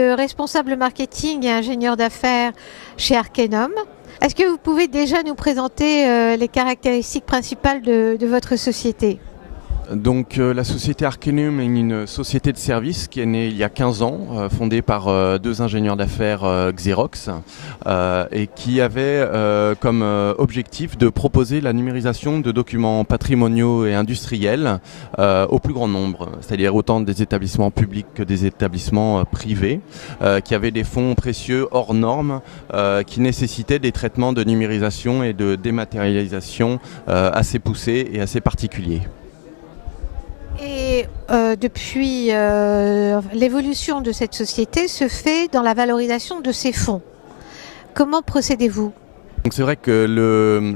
responsable marketing et ingénieur d'affaires chez Arkenum. Est-ce que vous pouvez déjà nous présenter les caractéristiques principales de votre société ? Donc la société Arkenum est une société de services qui est née il y a 15 ans, fondée par deux ingénieurs d'affaires Xerox et qui avait comme objectif de proposer la numérisation de documents patrimoniaux et industriels au plus grand nombre, c'est-à-dire autant des établissements publics que des établissements privés qui avaient des fonds précieux hors normes qui nécessitaient des traitements de numérisation et de dématérialisation assez poussés et assez particuliers. Et depuis, l'évolution de cette société se fait dans la valorisation de ses fonds. Comment procédez-vous ? Donc c'est vrai que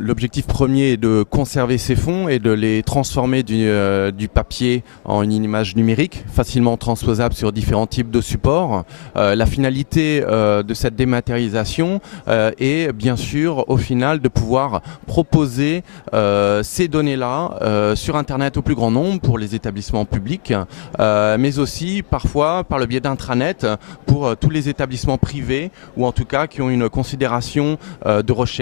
l'objectif premier est de conserver ces fonds et de les transformer du papier en une image numérique, facilement transposable sur différents types de supports. La finalité de cette dématérialisation est bien sûr au final de pouvoir proposer ces données-là sur Internet au plus grand nombre pour les établissements publics, mais aussi parfois par le biais d'intranet pour tous les établissements privés ou en tout cas qui ont une considération de recherche,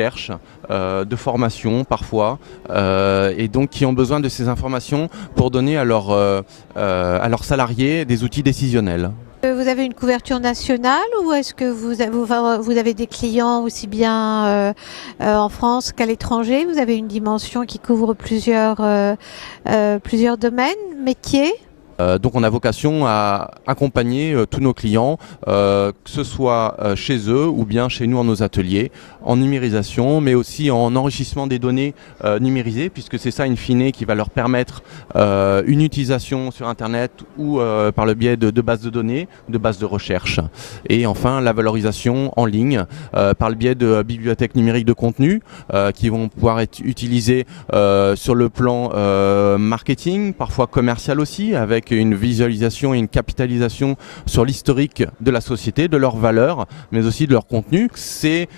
de formation parfois, et donc qui ont besoin de ces informations pour donner à leurs salariés des outils décisionnels. Vous avez une couverture nationale ou est-ce que vous avez des clients aussi bien en France qu'à l'étranger ? Vous avez une dimension qui couvre plusieurs domaines, métiers ? Donc on a vocation à accompagner tous nos clients, que ce soit chez eux ou bien chez nous en nos ateliers, en numérisation, mais aussi en enrichissement des données numérisées, puisque c'est ça in fine qui va leur permettre une utilisation sur Internet ou par le biais de bases de données, de bases de recherche. Et enfin la valorisation en ligne par le biais de bibliothèques numériques de contenu qui vont pouvoir être utilisées sur le plan marketing, parfois commercial aussi, avec une visualisation et une capitalisation sur l'historique de la société, de leurs valeurs, mais aussi de leur contenu. C'est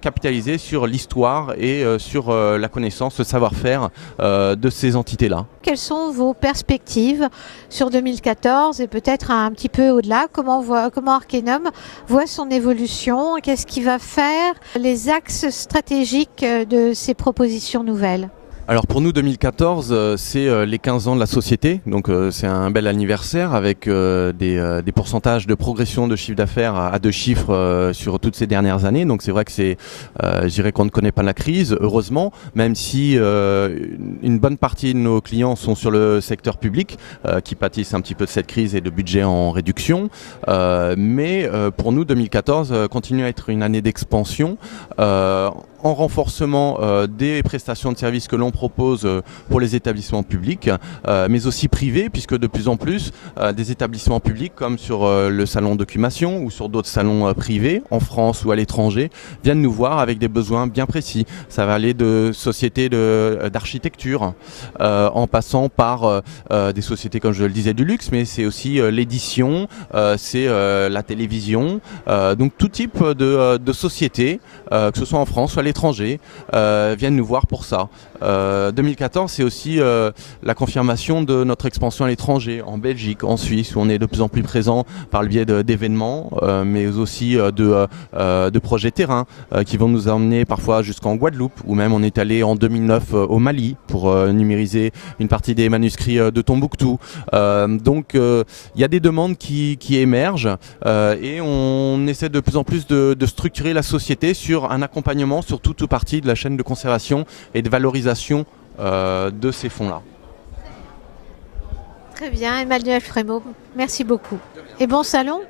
capitaliser sur l'histoire et sur la connaissance, le savoir-faire de ces entités-là. Quelles sont vos perspectives sur 2014 et peut-être un petit peu au-delà ? Comment Arkenum voit son évolution ? Qu'est-ce qui va faire les axes stratégiques de ces propositions nouvelles ? Alors pour nous 2014 c'est les 15 ans de la société, donc c'est un bel anniversaire avec des pourcentages de progression de chiffre d'affaires à deux chiffres sur toutes ces dernières années, donc c'est vrai que je dirais qu'on ne connaît pas la crise, heureusement, même si une bonne partie de nos clients sont sur le secteur public qui pâtissent un petit peu de cette crise et de budget en réduction, mais pour nous 2014 continue à être une année d'expansion en renforcement des prestations de services que l'on propose pour les établissements publics, mais aussi privés, puisque de plus en plus des établissements publics, comme sur le salon Documation ou sur d'autres salons privés, en France ou à l'étranger, viennent nous voir avec des besoins bien précis. Ça va aller de sociétés d'architecture, en passant par des sociétés, comme je le disais, du luxe, mais c'est aussi l'édition, c'est la télévision, donc tout type de sociétés, que ce soit en France ou à l'étranger, viennent nous voir pour ça. 2014, c'est aussi la confirmation de notre expansion à l'étranger, en Belgique, en Suisse, où on est de plus en plus présent par le biais d'événements, mais aussi de projets terrain qui vont nous emmener parfois jusqu'en Guadeloupe, ou même on est allé en 2009 au Mali pour numériser une partie des manuscrits de Tombouctou. Donc il y a des demandes qui émergent et on essaie de plus en plus de structurer la société sur un accompagnement sur toute partie de la chaîne de conservation et de valorisation de ces fonds-là. Très bien, Emmanuel Frémaux, merci beaucoup. Et bon salon.